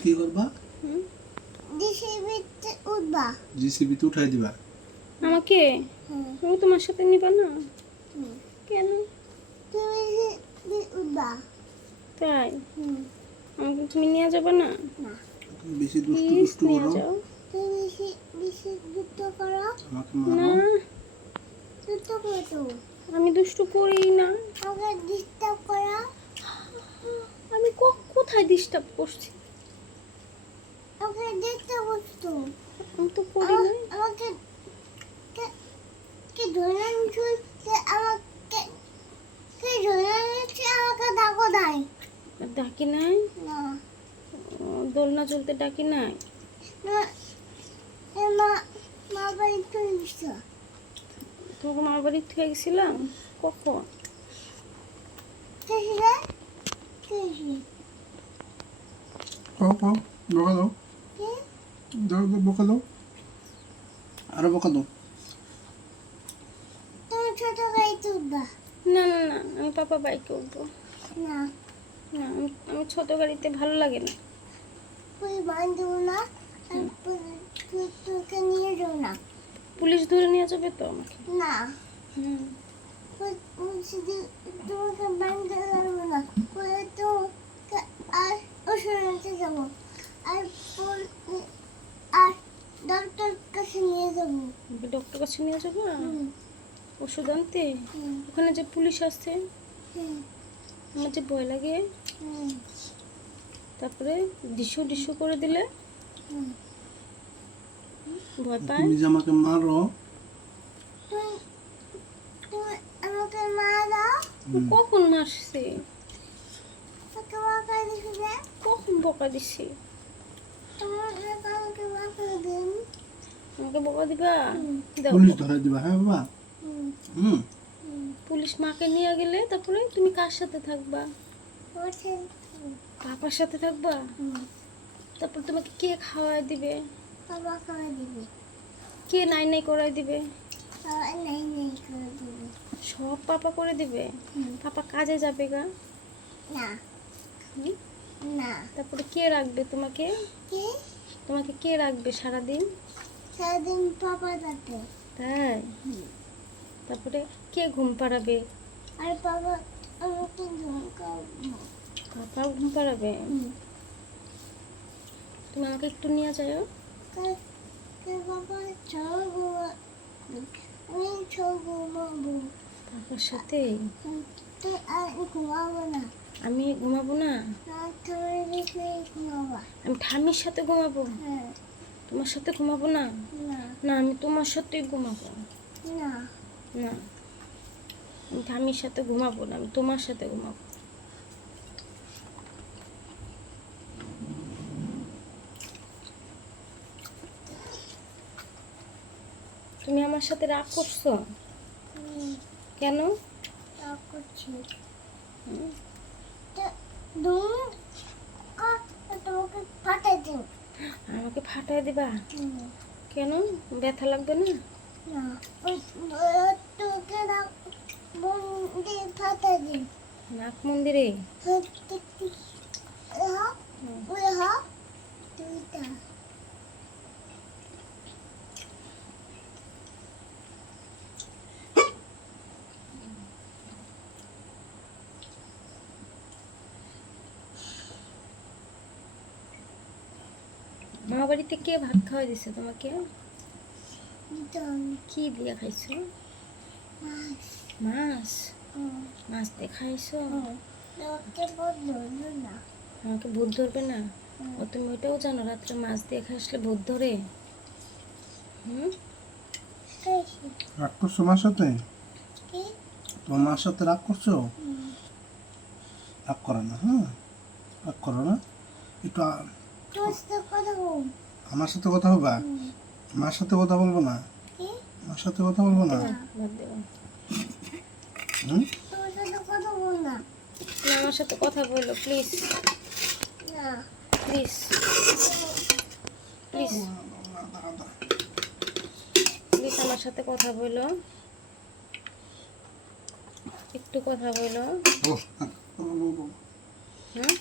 কি করবা? জিসিবিতে উঠবা। জিসিবিতে উঠাই দিবা? আমাকে? তুমি তোমার সাথে নিবা না? কেন? তুমি উঠবা। তাই? আমাকে তুমি নিয়ে যাবে না? না, তুমি বেশি দুষ্টু প্লিজ দুষ্টু নিয়ে করো। যাও। তুমি বেশি বেশি যুদ্ধ করো। আমাকে না, মারো। যুদ্ধ করো তো। আমি দুষ্টু করি না। আমাকে ডিস্টার্ব করো। আমি কোথায় ডিস্টার্ব করছি? আমাকে ডিস্টার্ব করছো। আমি তো করি না। আমাকে কে ধরে নিচ্ছে, আমাকে কে ধরে নিচ্ছে, আমাকে ডাকো নাই। ডাকি নাই? না, দোলনা চলতে ডাকি নাই? না, মা মা বাড়ি চলে গেছে। তোমাকে মার বাড়ি থেকে গেছিলাম? কখন? কে ছিলে? কে ছিলে? পাও পাও, বকা দাও। কে? দাও দাও, বকা দাও। আরো বকা দাও। তুমি ছোট গাড়িতে উঠবা। না না না, আমি পাপা বাইকে উঠবো। না, না, আমি ছোট গাড়িতে ভালো লাগে না। তুই বান্ধব না, আর তোকে নিয়ে যাও না। পুলিশ ধরে নিয়ে যাবে তো আমাকে? না, হুম। শুধু তোমাকে বান্ধতে পারবো না। ওরা তো আর ওষুধ যাবো, আর আর ডক্টর কাছে নিয়ে যাবো। ডক্টর কাছে নিয়ে যাবো? ওষুধ আনতে? হুম, ওখানে যে পুলিশ আসছে, হুম, আমার যে ভয় লাগে। হুম, তারপরে ডিস্যু ডিস্যু করে দিলে হুম। ভয় পায়। তুমি যে আমাকে মারো। তুমি তুমি আমাকে মারা। কখন মারছি? তোকে বাঁকা দিছিলে। কখন বকা দিছি? আমাকে বাঁকা দিন। আমাকে বকা দিবা? দাও। পুলিশ ধরাই দিবা? হ্যাঁ বাবা। হুম, হুম। পুলিশ মাকে নিয়ে গেলে তারপরে তুমি কার সাথে থাকবা? ওঠে। পাপার সাথে থাকবা? হুম, তারপর তোমাকে কে খাওয়াই দিবে? বাবা খাওয়া দিবে। কে নাই নাই করাই দিবে? বাবা নাই নাই করে দিবে। সব পাপা করে দিবে? হুম, পাপা কাজে যাবে গা? না, হুম? না। তারপরে কে রাখবে তোমাকে? কে? তোমাকে কে রাখবে সারাদিন? সারাদিন পাপা থাকে। তাই? তারপরে কে ঘুম পাড়াবে? আর বাবা আমাকে ধমকাবো। পাপা ঘুম পাড়াবে? তুমি আমাকে একটু নিয়ে যাও। কে বাবা ছাও ঘুমা, আমি ছাও ঘুমাবো। পাপার সাথে? তো আর ঘুমাবো না। আমি ঘুমাবো না? না, তুমি দেখলে ঘুমাবা। আমি ঠাম্মির সাথে ঘুমাবো? হ্যাঁ, তোমার সাথে ঘুমাবো না? না, না, আমি তোমার সাথেই ঘুমাবো। না। না, আমি ঠাম্মির সাথে ঘুমাবো না, আমি তোমার সাথে ঘুমাবো। তুমি আমার সাথে রাগ করছো? কেন? রাগ করছি। হুম? তুমি তোমাকে ফাটাই দিন। আমাকে ফাটায় দিবা? কেন? ব্যথা লাগবে না? না, তোকে বন্দি ফাটাই দিন। নাক মন্দিরে? দুইটা। মা বাড়িতে কে ভাত খাওয়াই দিছে তোমাকে? দম কি দিয়ে খাইছো? মাছ। মাছ? মাছ দিয়ে খাইছো? তোকে বললো না। আমাকে ভূত ধরবে না? ও তুমি ওইটাও জানো রাত্রে মাছ দিয়ে খাসলে ভূত ধরে? হুম? রাগ করছো মার সাথে? কি? তোমার মার সাথে রাগ করছো? রাগ করো না, হ্যাঁ? রাগ করো না। একটু তোর সাথে কথা বল। আমার সাথে কথা বলবা? মার সাথে কথা বলবো না? কি? মার সাথে কথা বলবো না? বাদ দেবো। হুম? তোর সাথে কথা বল না। তুমি আমার সাথে কথা বলো প্লিজ, না। প্লিজ, প্লিজ, প্লিজ আমার সাথে কথা বলো, একটু কথা বলো। ও, হুম?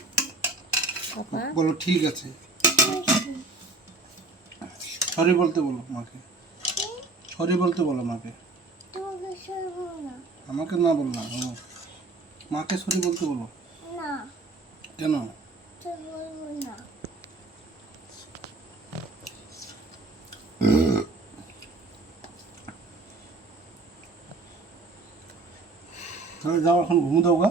পাপা বলো ঠিক আছে। সরি বলতে বলো মাকে, সরি বলতে বলো মাকে। তোমাকে শুনবো না। আমাকে না বললাম, মাকে সরি বলতে বলো। না, কেন? তো বলবো না। তাহলে যাও এখন ঘুমু দাও গা,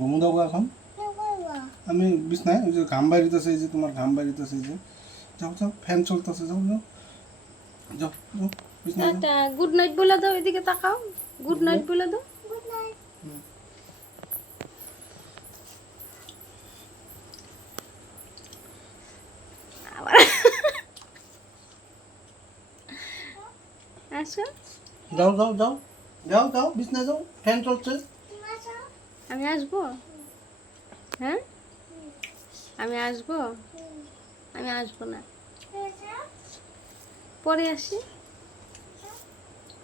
ঘুমু দাও গা এখন। কি করবো? আমি বিছনায় ওই যে ঘাম বাইরিতেছে, এই যে তোমার ঘাম বাইরিতেছে, এই যে যাও যাও, ফ্যান চলতেছে, যাও যাও যাও যাও বিছনায় যাও। টাটা, গুড নাইট বলে দাও, এদিকে তাকাও, গুড নাইট বলে দাও। Good night. আবার আসো, যাও যাও যাও যাও যাও বিছনায় যাও, ফ্যান চলছে। তুমি আসো। আমি আসবো। হ্যাঁ, আমি আসবো। আমি আসবো না, তুমি আসো। পরে আসি।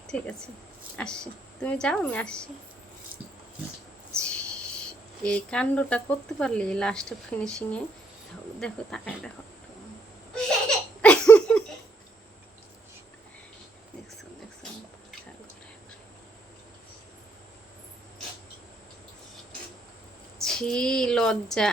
ঠিক আছে, আসছি, তুমি যাও, আমি আসছি। এই কাণ্ডটা করতে পারলে লাস্টে ফিনিশিংয়ে, দেখো তাকায় দেখো, দেখছো দেখছো, ছি লজ্জা।